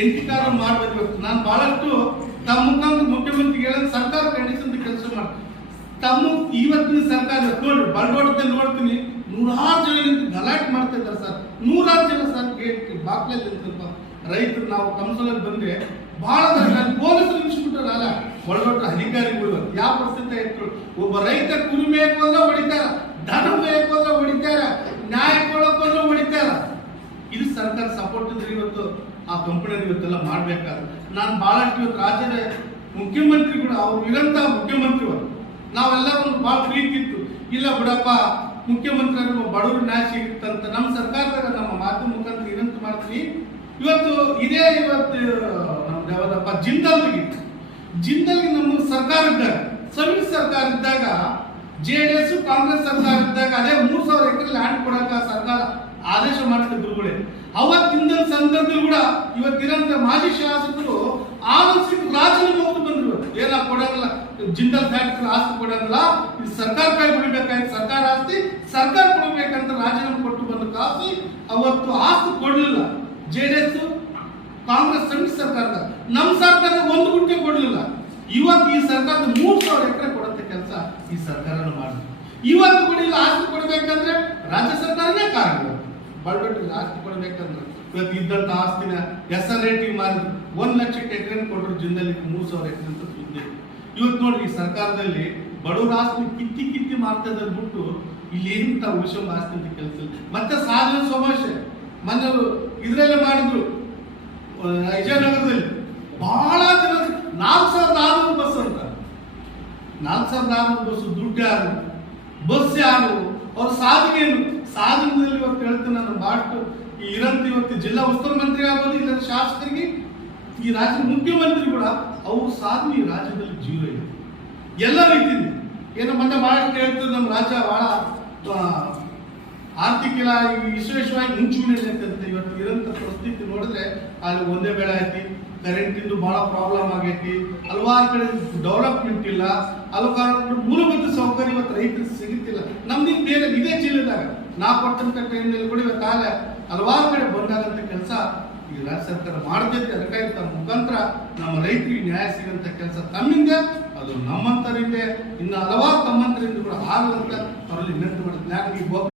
ಎಂಟಿಕಾರ ಮಾಡಬೇಕು. ನಾನು ಬಹಳಷ್ಟು ತಮ್ಮ ಮುಖಾಂತರ ಮುಖ್ಯಮಂತ್ರಿ ಹೇಳೋದು ಸರ್ಕಾರ ಖಂಡಿಸಿದ ಕೆಲಸ ಮಾಡ್ತೀನಿ. ತಮ್ಮ ಇವತ್ತಿನ ಸರ್ಕಾರ ನೋಡಿ ಬಂಡವಾಳದಲ್ಲಿ ನೋಡ್ತೀನಿ, ನೂರಾರು ಜನ ಗಲಾಟೆ ಮಾಡ್ತಾ ಇದ್ದಾರೆ ಸರ್. ನೂರಾರು ಜನ ಸರ್ ಗೇಟ್ ಬಾಕ್ಲಲ್ಲಿ ಸ್ವಲ್ಪ ರೈತರು ನಾವು ಕಂಸಲಲ್ಲಿ ಬಂದ್ರೆ ಬಹಳ ಪೊಲೀಸರು ನಿಲ್ಲಿಸ್ಬಿಟ್ಟಾರಲ್ಲ, ಒಳಗೊಟ್ಟು ಅಧಿಕಾರಿಗಳು ಯಾವ ಪರಿಸ್ಥಿತಿ ಆಯ್ತು. ಒಬ್ಬ ರೈತ ಕುರಿ ಮೇಯ್ಕೋದ್ರೆ ಹೊಡಿತಾರ, ದನ ಮೇಯ್ಕೋದ್ರೆ ಹೊಡಿತಾರ, ನ್ಯಾಯ ಕೊಡೋಕೋದ್ರೆ ಹೊಡಿತಾರ. ಇದು ಸರ್ಕಾರ ಸಪೋರ್ಟ್ ಇದ್ರೆ ಇವತ್ತು ಆ ಕಂಪನಿಯವ್ರು ಇವತ್ತೆಲ್ಲ ಮಾಡ್ಬೇಕಾದ್ರೆ ನಾನು ಬಹಳಷ್ಟು ಇವತ್ತು ರಾಜ್ಯದ ಮುಖ್ಯಮಂತ್ರಿಗಳು ಅವ್ರು ಇರಂತ ಮುಖ್ಯಮಂತ್ರಿಗಳು ನಾವೆಲ್ಲ ಒಂದು ಬಹಳ ಪ್ರೀತಿ ಇತ್ತು. ಇಲ್ಲ ಬಿಡಪ್ಪ ಮುಖ್ಯಮಂತ್ರಿ ಬಡವರು ನ್ಯಾಯ ಸಿಗುತ್ತಂತ ನಮ್ಮ ಸರ್ಕಾರದಾಗ ನಮ್ಮ ಮಾಧ್ಯಮ ಮುಖಾಂತರ ಇರಂತ ಮಾಡ್ತೀನಿ. ಇವತ್ತು ಇದೇ ಇವತ್ತು ನಮ್ದು ಯಾವ್ದಪ್ಪ ಜಿಂದಲ್ಗೆ ನಮ್ಮ ಸರ್ಕಾರ ಇದ್ದಾಗ, ಸಮ್ಮಿಶ್ರ ಸರ್ಕಾರ ಇದ್ದಾಗ, JDS ಕಾಂಗ್ರೆಸ್ ಸರ್ಕಾರ ಇದ್ದಾಗ ಅದೇ 3000 ಎಕರೆ ಲ್ಯಾಂಡ್ ಕೊಡಕ ಸರ್ಕಾರ ಆದೇಶ ಮಾಡಿದ ಗುರುಗಳೇ. ಅವತ್ತಿನ ಸಂದರ್ಭದಲ್ಲಿ ಕೂಡ ಇವತ್ತಿರಂತ ಮಾಜಿ ಶಾಸಕರು ಆನಂದ್ ರಾಜೀನಾಮೆ ಹೋಗಿ ಬಂದ್ರು. ಏನ ಕೊಡಂಗಿಲ್ಲ, ಜಿಂದಲ್ ಫ್ಯಾಕ್ಟರಿ ಆಸ್ತಿ ಕೊಡಂಗಿಲ್ಲ, ಇದು ಸರ್ಕಾರ ಕೈ ಬಿಡಬೇಕಾಯ್ತು, ಸರ್ಕಾರ ಆಸ್ತಿ ಸರ್ಕಾರ ಕೊಡಬೇಕಂತ ರಾಜೀನಾಮೆ ಕೊಟ್ಟು ಬಂದ ಕಾಸಿ ಅವತ್ತು ಆಸ್ತಿ ಕೊಡ್ಲಿಲ್ಲ. JDS ಕಾಂಗ್ರೆಸ್ ಸಮ್ಮಿಶ್ರ ಸರ್ಕಾರದ ನಮ್ಮ ಸರ್ಕಾರ 1 ಗುಂಟೆ ಕೊಡ್ಲಿಲ್ಲ. ಇವತ್ತು ಈ ಸರ್ಕಾರದ 3000 ಎಕರೆ ಕೊಡುತ್ತೆ ಕೆಲಸ ಈ ಸರ್ಕಾರನ ಮಾಡಿದೆ. ಇವತ್ತು ಕೂಡ ಇಲ್ಲ ಆಸ್ತಿ ಕೊಡ್ಬೇಕಂದ್ರೆ ರಾಜ್ಯ ಸರ್ಕಾರನೇ ಕಾರಣ. ಬಡಬಟ್ಟಿಗೆ ಆಸ್ತಿ ಕೊಡ್ಬೇಕಂದ್ರೆ ಇವತ್ತು ಇದ್ದಂತ ಆಸ್ತಿನ SRAT ಮಾಡಿದ್ರು 1 ಲಕ್ಷ ಎಕರೆ ಕೊಟ್ಟರು. ಜಿಂದಲ್ಲಿ 3000 ಎಕರೆ ಅಂತ ಸುದ್ದಿ. ಇವತ್ತು ನೋಡಿ ಈ ಸರ್ಕಾರದಲ್ಲಿ ಬಡವರ ಆಸ್ತಿ ಕಿತ್ತಿ ಮಾಡ್ತಾ ಇದ್ದಾರೆ ಬಿಟ್ಟು ಇಲ್ಲಿ ಎಂತ ಉಳಿಸೋ ಆಸ್ತಿ ಅಂತ ಕೆಲಸ ಇಲ್ಲ. ಮತ್ತೆ ಸಾಧನೆ ಸಮಾವೇಶ ಮೊನ್ನೆ ಇದ್ರಲ್ಲೇ ಮಾಡಿದ್ರು ವಿಜಯನಗರದಲ್ಲಿ ಬಹಳ ಜನ 4600 ಬಸ್ ಅಂತ 4600 ಬಸ್. ದುಡ್ಡು ಯಾರು, ಬಸ್ ಯಾರು, ಅವ್ರ ಸಾಧನೆ ಏನು? ಸಾಧನದಲ್ಲಿ ಇವತ್ತು ಹೇಳ್ತೀನಿ ನಾನು ಬಾಟ್ಟು ಈ ಇರಂತ ಇವತ್ತು ಜಿಲ್ಲಾ ಉಸ್ತುವಾರಿ ಮಂತ್ರಿ ಆಗ್ಬೋದು, ಇಲ್ಲ ಶಾಸಕರಿಗೆ ಈ ರಾಜ್ಯದ ಮುಖ್ಯಮಂತ್ರಿ ಕೂಡ ಅವ್ರ ಸಾಧನೆ ಈ ರಾಜ್ಯದಲ್ಲಿ ಜೀವ ಇದೆ ಎಲ್ಲ ರೀತಿಯಿಂದ. ಏನೋ ಮೊನ್ನೆ ಬಹಳಷ್ಟು ಹೇಳ್ತಿದ್ರು ನಮ್ಮ ರಾಜ್ಯ ಬಹಳ ಆರ್ಥಿಕ ವಿಶೇಷವಾಗಿ ಮುಂಚೂಣಿಯಲ್ಲಿ ಅಂತ. ಇವತ್ತು ಇರಂತ ಪರಿಸ್ಥಿತಿ ನೋಡಿದ್ರೆ ಅಲ್ಲಿ ಒಂದೇ ಬೆಳೆ ಐತಿ, ಕರೆಂಟ್ ಇಂದು ಬಹಳ ಪ್ರಾಬ್ಲಮ್ ಆಗೈತಿ, ಹಲವಾರು ಕಡೆ ಡೆವಲಪ್ಮೆಂಟ್ ಇಲ್ಲ, ಹಲವಾರು ಮೂಲಭೂತ ಸೌಕರ್ಯ ಇವತ್ತು ರೈತರಿಗೆ ಸಿಗುತ್ತಿಲ್ಲ. ನಮ್ದು ಬೇರೆ ಇದೇ ಜಿಲ್ಲೆದಾಗ ನಾ ಕೊಟ್ಟಂತ ಟೈಮ್ನಲ್ಲಿ ಕೂಡ ಇವತ್ತು ಕಾಲ ಹಲವಾರು ಕಡೆ ಬಂದಾಗಂತ ಕೆಲಸ ಈ ರಾಜ್ಯ ಸರ್ಕಾರ ಮಾಡ್ತೈತಿ. ಅದಕ್ಕಾಗಿ ತಮ್ಮ ಮುಖಾಂತರ ನಮ್ಮ ರೈತರಿಗೆ ನ್ಯಾಯ ಸಿಗಂತ ಕೆಲಸ ತಮ್ಮಿಂದ, ಅದು ನಮ್ಮಂತರಿಂದ ಇನ್ನು ಹಲವಾರು ತಮ್ಮಂತರಿಂದ ಕೂಡ ಆಗದಂತ ಅವರಲ್ಲಿ ವಿನಂತಿ ಮಾಡ್ತೀನಿ.